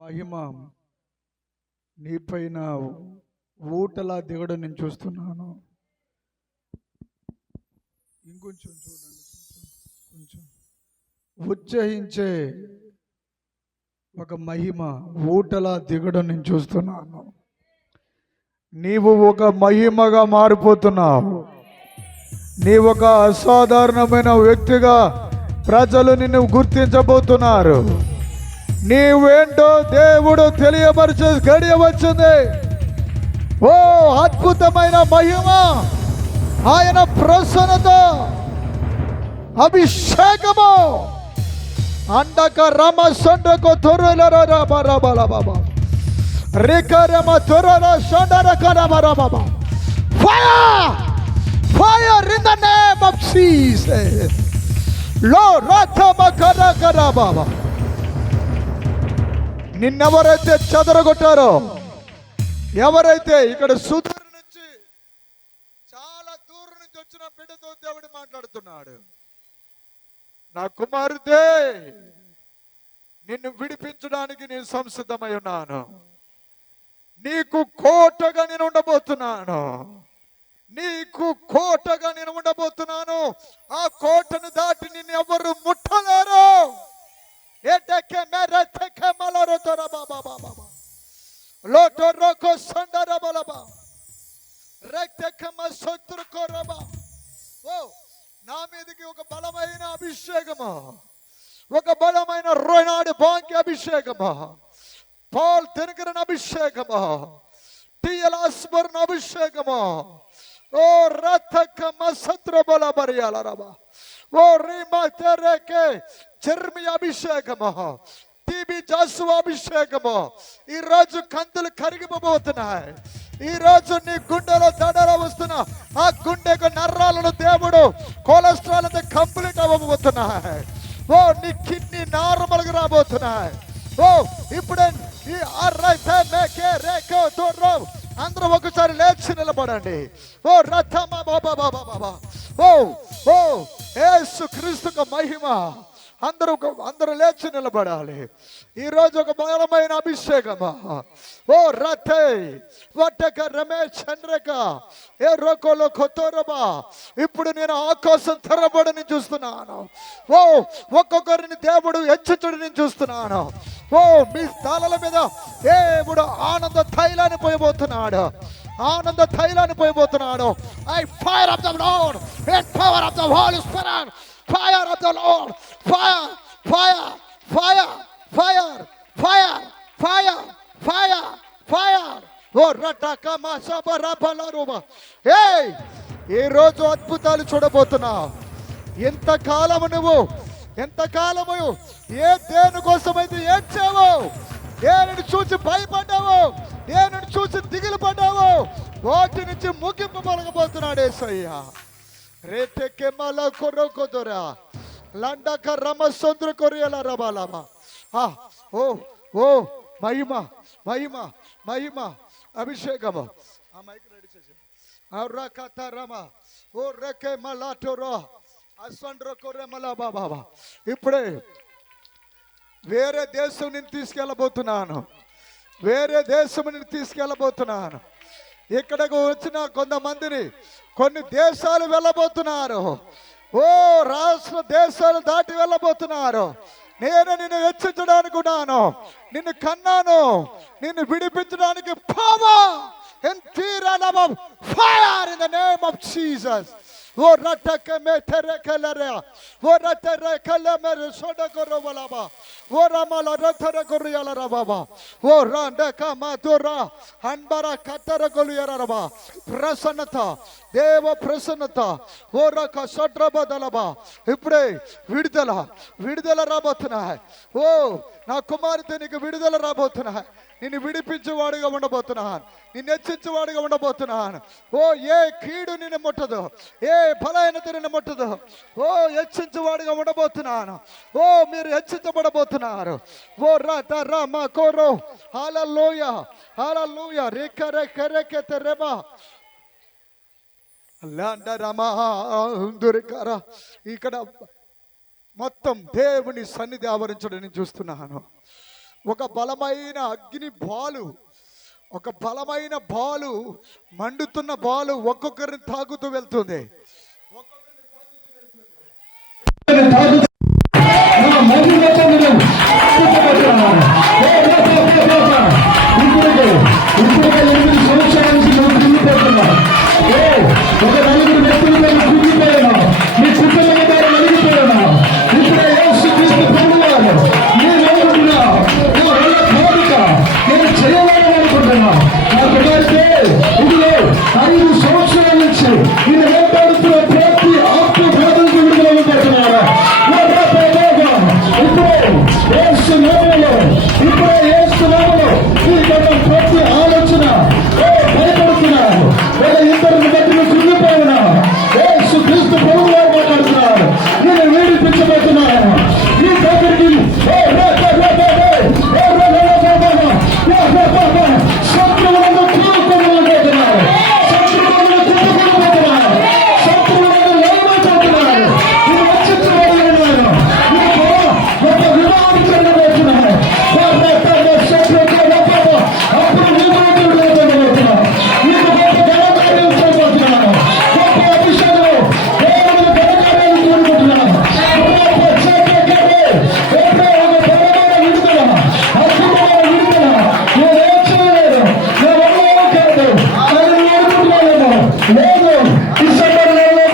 మహిమ నీపైన ఊటలా దిగడం నేను చూస్తున్నాను. ఇంకొంచెం చూడండి, కొంచెం ఉత్సహించే ఒక మహిమ ఊటలా దిగడం నేను చూస్తున్నాను. నీవు ఒక మహిమగా మారిపోతున్నావు. నీవు ఒక అసాధారణమైన వ్యక్తిగా ప్రజలు నిన్ను గుర్తించబోతున్నారు. నీవేంటో దేవుడు తెలియపరిచే గడియ వచ్చింది. ఓ అద్భుతమైన మహిమ, ఆయన ప్రసన్నత, అభిషేకము అండక రమ సండకు తొరలరబరబలబబ రికరమ తొరల సండరకరబరబబ fire fire in the name of Jesus లో రథమ కరకరబబ. నిన్నెవరైతే చెదరగొట్టారో, ఎవరైతే ఇక్కడ సుదూరం నుంచి చాలా దూరం నుంచి వచ్చిన బిడ్డతో దేవుడు మాట్లాడుతున్నాడు. నా కుమారుడే, నిన్ను విడిపించడానికి నేను సంసిద్ధమై ఉన్నాను. నీకు కోటగా నేను ఉండబోతున్నాను. నీకు కోటగా నేను ఉండబోతున్నాను. ఆ కోటను దాటి నిన్ను ఎవరు ముట్టలేరు. నా మీదకి ఒక బలమైన అభిషేకము, ఒక బలమైన రోనాడు బాంకి అభిషేకము, పాల్ తినకరణ అభిషేకము, టిఎల్ అస్బర్న అభిషేకము, ఓ రథకమ సత్ర బల బరియాలరబా, ఓ రీమా తెరకే జర్మియా అభిషేకము, టీబీ జాసువా అభిషేకము. ఈ రోజు కంతులు కరిగిపోతున్నాయి. ఈ రోజు నీ గుండెలో దడల వస్తున్న ఆ గుండెకు నర్రాలను దేవుడు కొలెస్ట్రాల్ అంతా కంప్లీట్ అవ్వబోతున్నాయి. ఓ నీ కిడ్నీ నార్మల్ గా రాబోతున్నాయి. ఓ ఇప్పుడే అందరూ ఒకసారి లేచి నిలబడండి. ఓ రథమా బాబా బాబా బాబా. ఓ ఓ యేసు క్రీస్తుకు మహిమ. అందరూ లేచి నిలబడాలి. ఈరోజు ఒక బలమైన అభిషేకమా. ఓ రథే వట్టక రమేష్ చంద్రక ఏ రోకోలో కొత్తోరమా. ఇప్పుడు నేను ఆకాశం తెరబడిని చూస్తున్నాను. ఓ ఒక్కొక్కరిని దేవుడు హెచ్చించుడిని చూస్తున్నాను. ఓ మీ స్థానాల మీద దేవుడు ఆనంద తైలాన్ని పోయబోతున్నాడు. ఆనంద తైలాన్ని పోయబోతున్నాడు. I fire of the Lord and power of the Holy Spirit. Fire of the Lord, fire, fire, fire, fire, fire, fire, fire, fire. Oh, rataka masabara balaruba. Hey, ఈ రోజు అద్భుతాలు చూడబోతున్నావు. ఎంతకాలము ఏ దేని కోసమైతే ఏడ్చావో, దేనిని చూసి భయపడ్డావో, దేనిని చూసి దిగులు పడ్డావో, వాటి నుంచి ముగింపు పలకబోతున్నాడు యేసయ్య. రేటెకే మల కొరకొదరా లండక రమసంద్ర కొరియల రబాలమా. ఓ ఓ మహిమ మహిమ మహిమ అభిషేకము. ఆ మైక్ రెడీ చేసి రకత రమ ఓ రకే మలాటోరో అస్వండ్ర కొరే మల బాబా. ఇప్పుడే వేరే దేశం నేను తీసుకెళ్ళబోతున్నాను. వేరే దేశం నేను తీసుకెళ్ళబోతున్నాను. ఇక్కడకు వచ్చిన కొంతమందిని కొన్ని దేశాలు వెళ్ళబోతున్నారు. ఓ రాష్ట్ర దేశాలు దాటి వెళ్ళబోతున్నారు. నేను నిన్ను హెచ్చించడానికి ఉన్నాను. నిన్ను కన్నాను. నిన్ను విడిపించడానికి power and fire in the name of Jesus. ఓ రటక మే తెరకలరా ఓ రటరకల మే సోడకొర వలబా ఓ రమల రటరకొరియల రబాబా ఓ రాండక మాతురా అన్బర కతరకొలియరబా. ప్రసన్నత, దేవ ప్రసన్నత. ఓ రక సట్రబదలబా. ఇప్పుడే విడుదల రాబోతున్నాయి. ఓ నా కుమార్తె నీకు విడుదల రాబోతున్నాయి. నిన్ను విడిపించేవాడుగా ఉండబోతున్నాను. నిన్ను హెచ్చించేవాడుగా ఉండబోతున్నాను. ఓ ఏ కీడు నిన్ను ముట్టదు, ఏ బలహీనత నిన్ను ముట్టదు. ఓ హెచ్చించేవాడుగా ఉండబోతున్నాను. ఓ మీరు హెచ్చించబడబోతున్నారు. ఓ రథ రమ కోరో హల్లెలూయా హల్లెలూయా రేకరే కరేకే తెరమా లాండ రమ దురికర. ఇక్కడ మొత్తం దేవుని సన్నిధి ఆవరించడం నేను చూస్తున్నాను. ఒక బలమైన అగ్ని బాలు, ఒక బలమైన బాలు, మండుతున్న బాలు ఒక్కొక్కరిని తాగుతూ వెళ్తుంది. ఒక నలుగురు వ్యక్తుల మీద కుగిపోయినా, మీ కుటుంబం ద్వారా నలిగిపోయినా, ఇప్పుడే యేసు క్రీస్తు ప్రభువారు నేను అనుకున్నా, నేను చేయాలని అనుకుంటున్నా. నా కుమార్తె ఇదిలో 5 సంవత్సరాల నుంచి నేను వేటాడుతున్న ప్రతి ఆత్మ బాధలకు విడుదల అనుకుంటున్నారా? ఇప్పుడే యేసు నామములో, ఇప్పుడే యేసు నామములో నీకున్న ప్రతి ఆలోచన భయపడుతున్నాను. ఒక ఇద్దరిని బట్టి కృంగిపోయినా యేసు క్రీస్తు ప్రభువారు మాట్లాడుతున్నారు. నేను వేడిపించబోతున్నాను. ఈ దగ్గరికి శత్రువులను కూడుకోబోతున్నారు, శత్రువులను కుట్టుకోబోతున్నారు, శత్రువులను లేవబోతున్నారు. నేను రక్షించబోతున్నాను. ఒక వివాహం జరగబోతున్నాను. అప్పుడు వివాహం నీకు గొప్ప ఘనకార్యం చేయబోతున్నాను. గొప్ప అభిషేకం దేవుని ఘనకార్యాలు కోరుకుంటున్నాను. లేదు డిసెంబర్ నెలలో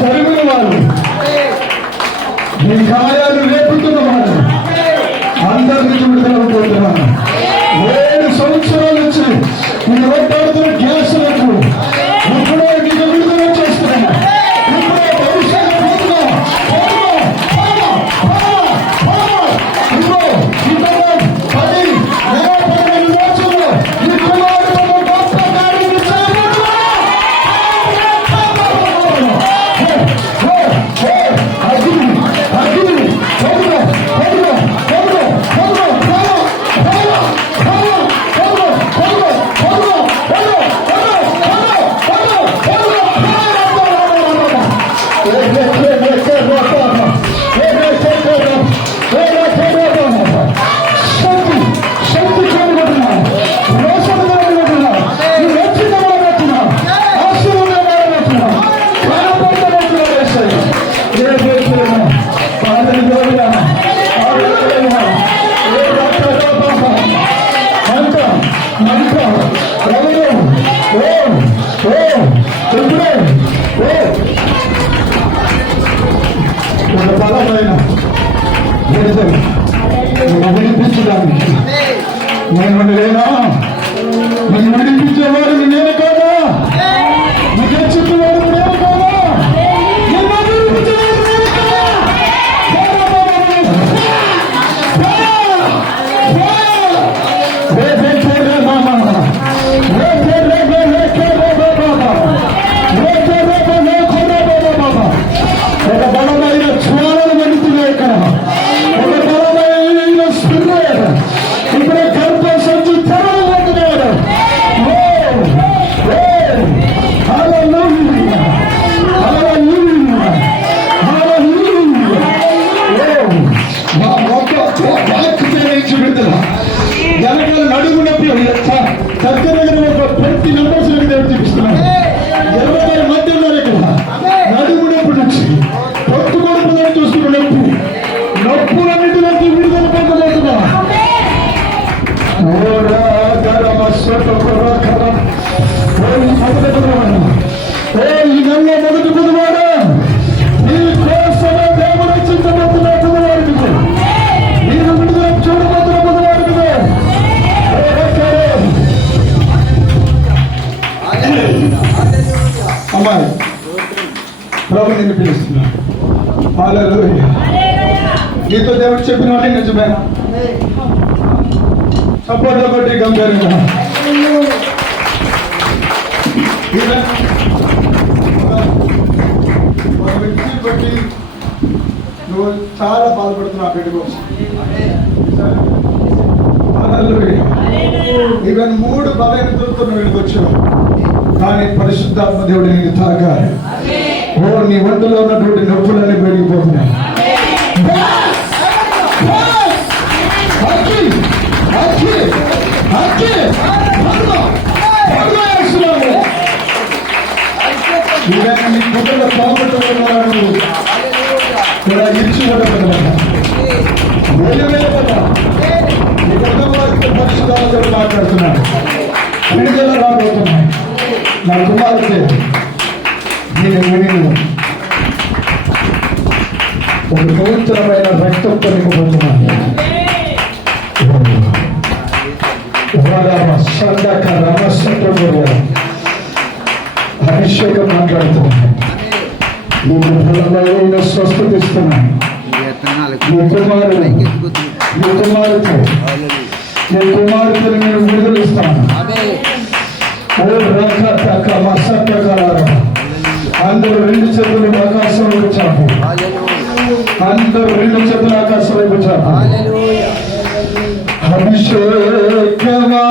తరిమిన వారు, మీ గాయాలు లేపుతున్న వారు అందరినీ విడుదలవుతున్నాను. 7 సంవత్సరాల నుంచి నేను వెంటాడుతున్న గ్యాసులకు ఇప్పుడే నీకు విడుదల చేస్తున్నాను. ఇప్పుడే భవిష్యత్తు బలమైన విడిపించడానికి నేను లేనా? నేను విడిపించేవాడు నేను కాదా? నీకే చెప్పేవాడు నేను కాదా? ఒక బలమైన జ్వాలలు మండుతున్నాయి ఇక్కడ. ఒక బలమైన స్పిరిట్ ఇక్కడ గర్భ సంచి తెరవబోతున్నాడు. వెనకాల నడుగున్నప్పుడు దగ్గర ఒక 20 మెంబర్స్ దేవుడు చూపిస్తున్నాడు. 20 మంది ఉన్నారు ఇక్కడ. నడుగునప్పుడు నుంచి పొత్తుకొడుపులను చూసుకున్న నొప్పులన్నిటిలోకి విడుదల పొందబోతున్నా. ఈ నెల మొదటి బుధవారం నీ కోసమే దేవుడు రక్షించబోతున్న బుధవారికి నేను విడుదల చూడబోతున్న బుధవారికి అమ్మాయి ప్రభు నిన్ను పిలుస్తున్నా. హల్లెలూయా. నీతో దేవుడు చెప్పిన వాటి నిజమేనా? చప్పట్ల బట్టి గంభీరంగా ఒక వ్యక్తిని బట్టి నువ్వు చాలా బాధపడుతున్నావు. బిడ్డ కోసం ఈవెన్ 3 బలహీనతలతో నువ్వు ఇక్కడికి వచ్చావు, కానీ పరిశుద్ధాత్మ దేవుడు నీకు తాగాలి. నీ ఒంటిలో ఉన్నటువంటి నొప్పులన్నీ పెరిగిపోతున్నాయి. నీ కుటుంబ పాపట్టుకున్నాడు ఇలా ఇచ్చి పరిశుద్ధాలతో మాట్లాడుతున్నాడు. విడుదల రాబోతున్నాయి. నా కుమార్తె నేను విని ఒక పవిత్రమైన రక్తంతో నింపబోతున్నాను. అభిషేకం మాట్లాడుతున్నాను. నీకు బలమైన స్వస్థత ఇస్తున్నాను. నీ కుమారుతో నేను విడుదలిస్తాను. అందరూ 2 చేతులు ఆకాశం వైపు చాపు. అందరూ 2 చేతులు ఆకాశం వైపు చాపు. అభిషేకమా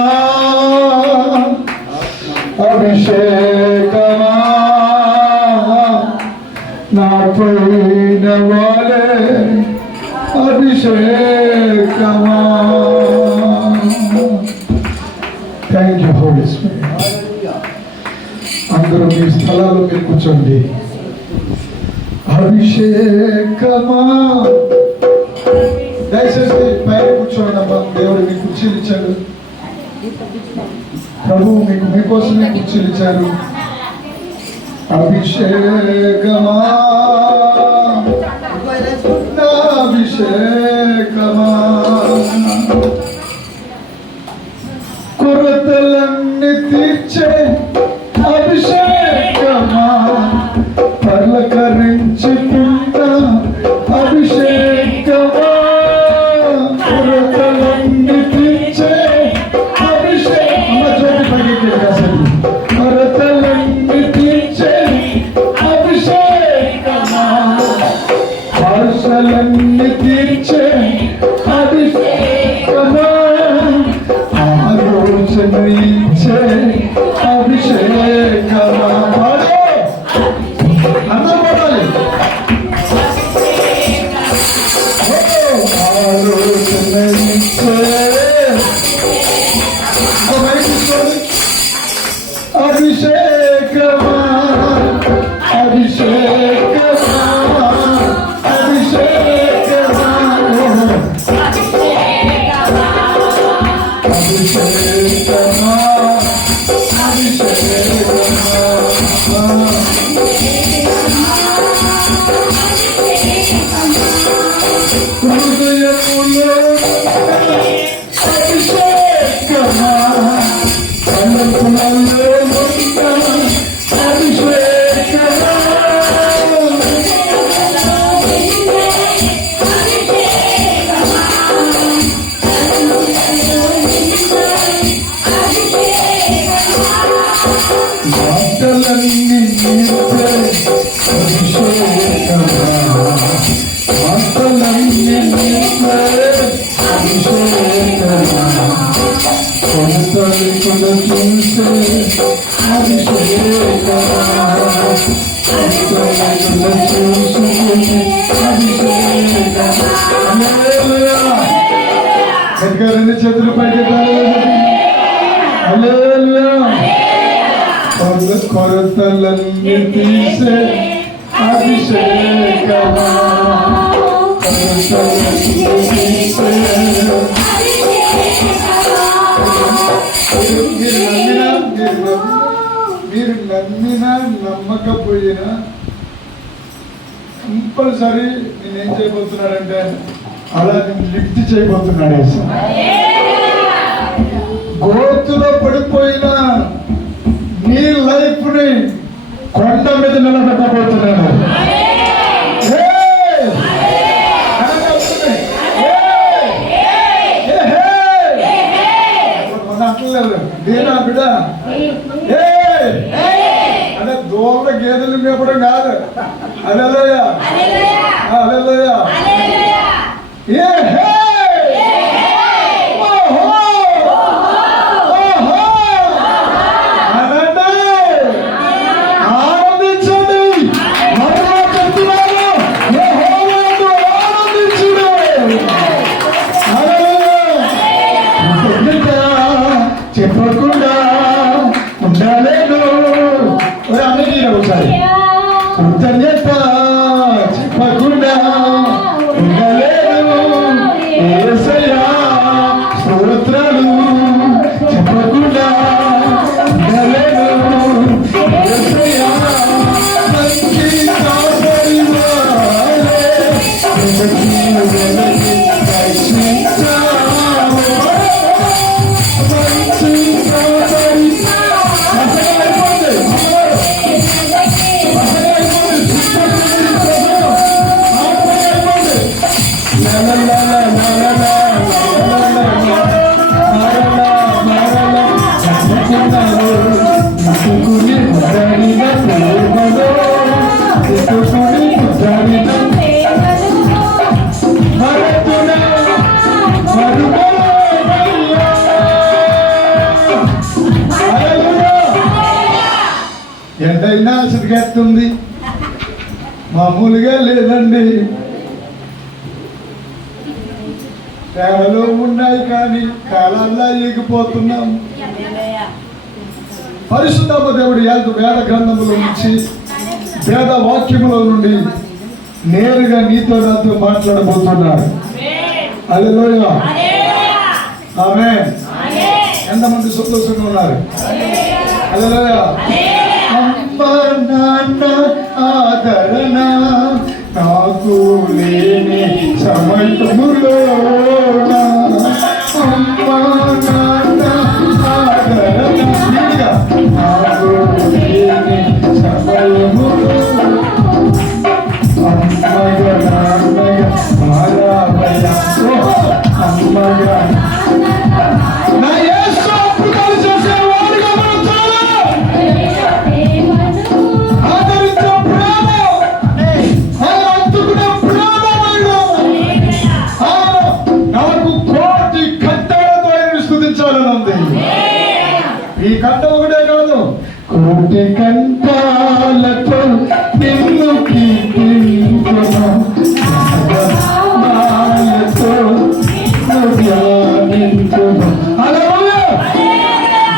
అభిషేకమా నా పైన వాలే అభిషేకమా. Thank you Holy Spirit. అందరూ మీ స్థలాల్లో మీరు కూర్చోండి. అభిషేకమా దయచేసి పైన కూర్చోండి అమ్మా. దేవుడు మీకు కుర్చీలు ఇచ్చాడు. ప్రభువు మీకోసమే కుర్చీలు ఇచ్చారు. అభిషేకమా అభిషేకమా కొరతలన్నీ తీర్చే అభిషేకమా పలకరించుకున్న అభిషేకమా కొరతలన్నీ తీర్చే అభిషేకమా కొరతలన్నీ తీర్చే అభిషేకమా ఆశలన్నీ తీర్చే అభిషేకమా ఆలోచన ఇచ్చే అభిషేకమా. అందరూ పడాలి. ఆలోచన ఇచ్చే అభిషేకమా అభిషేకమా అభిషేకమా అభిషేకమా హృదయములో అభిషేకమా తలపులలో అభిషేకమా మాటలన్నీ నీవే అభిషేకమా మాటలన్నీ నీవే అభిషేకమా కొనసాగి చూసే అభిషేకమా చూసుకుని అభిషేకమా. ఇంకా 2 చేతులు పైకి కొరతలన్నీ తీసే అభిషేకమా మీరు నమ్మినా నమ్మకపోయినా కంపల్సరీ నేనేం చేయబోతున్నాడంటే అలా నేను లిఫ్ట్ చేయబోతున్నాడు. గోతులో పడిపోయినా నీ లైఫ్ ని కొండ నిలబెట్టబోతున్నాను. నేనా బిడ్డ అంటే దూరంలో గేదెలు మేపడం కాదు. హల్లెలూయా హల్లెలూయా. ఆనందించండి. మరలా చెప్తున్నాను, యెహోవాను ఆనందించుడు. హల్లెలూయా. చెప్పకుండా ఉండలేను. అన్నీ ఒకసారి కృతజ్ఞత చెప్పకుండా ఉండలేను. యేసయ్యా స్తోత్రాలు చెప్పకుండా ఉండలేను. యేసయ్యా మంచి కాపరివాడే, ఎంతైనా సిరిగెత్తుంది, మామూలుగా లేదండి. తేడాలు ఉన్నాయి కానీ కాలాల్లో ఈగిపోతున్నాం. పరిశుద్ధ దేవుడు వేద గ్రంథముల నుంచి, వేద వాక్యముల నుండి నేరుగా నీతో నాతో మాట్లాడబోతున్నాడు. హల్లెలూయా ఆమేన్. ఎంతమంది సంతోషంగా ఉన్నారు? హల్లెలూయా. అమ్మ నాన్న ఆదరణ నాకు లేని సమయములో, అమ్మ నాన్న ఆదరణ నాకు లేని సమయములో, అమ్మగా నాన్నగా ఆరాధన, అమ్మగా నా యేసు అద్భుతాలు చేసేవాడుగా మనతాను. ఆదరించే ప్రేమ, ఆయన అందుకునే ప్రేమ నాలో. నాకు కోటి కంఠాలతో ఆయన స్తుతించాలని ఉంది. ఈ కంఠ ఒకటే కాదు, కోటి కంఠాలతో నిన్ను కీర్తించును, నామముతో నిన్ను ధ్యానించును. హల్లెలూయా.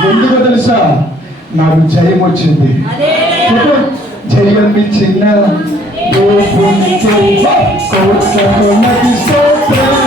ఎందుకో తెలుసా? నాకు జయం వచ్చింది. జయం ఇచ్చిన దేవునితో కోట్లకి స్తోత్రం.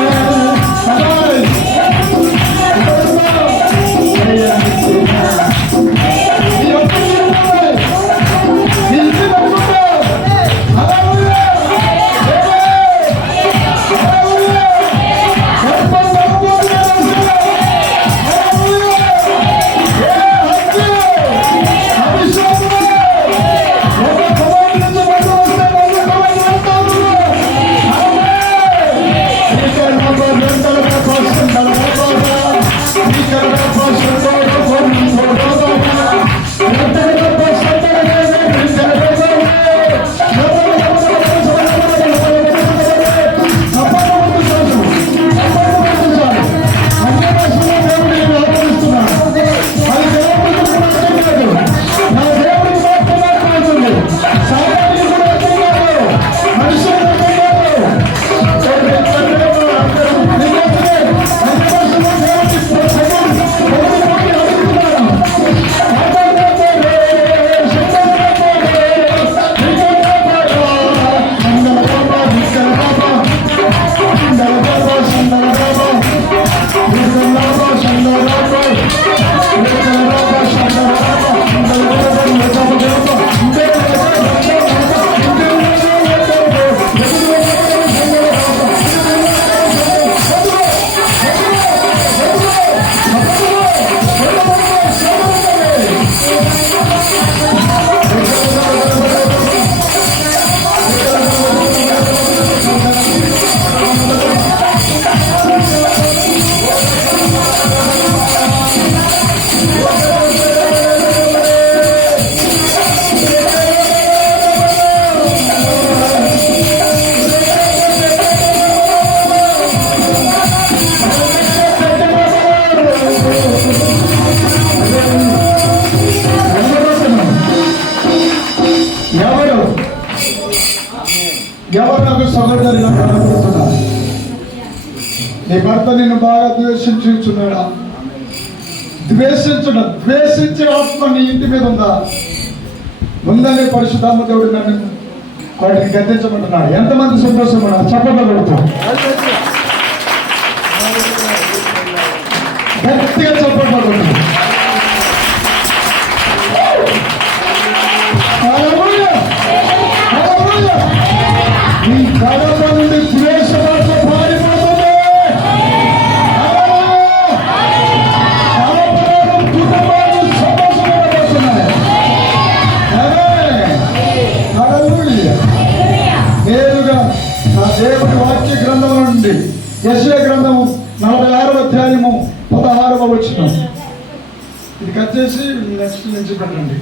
సహోదరుగా కనబడుతున్నా. నీ భర్త నిన్ను బాగా ద్వేషించుచున్నాడా? ద్వేషించే ఆత్మ నీ ఇంటి మీద ఉందనే పరిశుద్ధాత్మ దేవుడు నన్ను వాటిని గద్దించమంటున్నాడు. ఎంతమంది సంతోషమన్నా చప్పట్లు కొడుతాం, గట్టిగా చప్పట్లు కొడుతాం. ఈ కడప నుండి ద్వేషభాష పారిపోతుంది. కుటుంబాలు సంతోషపడబోతున్నాయి. నేరుగా నా దేవుడి వాక్య గ్రంథం నుండి యెషయా గ్రంథము 46వ అధ్యాయము 16వ వచనం. ఇది కట్ చేసి నెక్స్ట్ నుంచి పెట్టండి.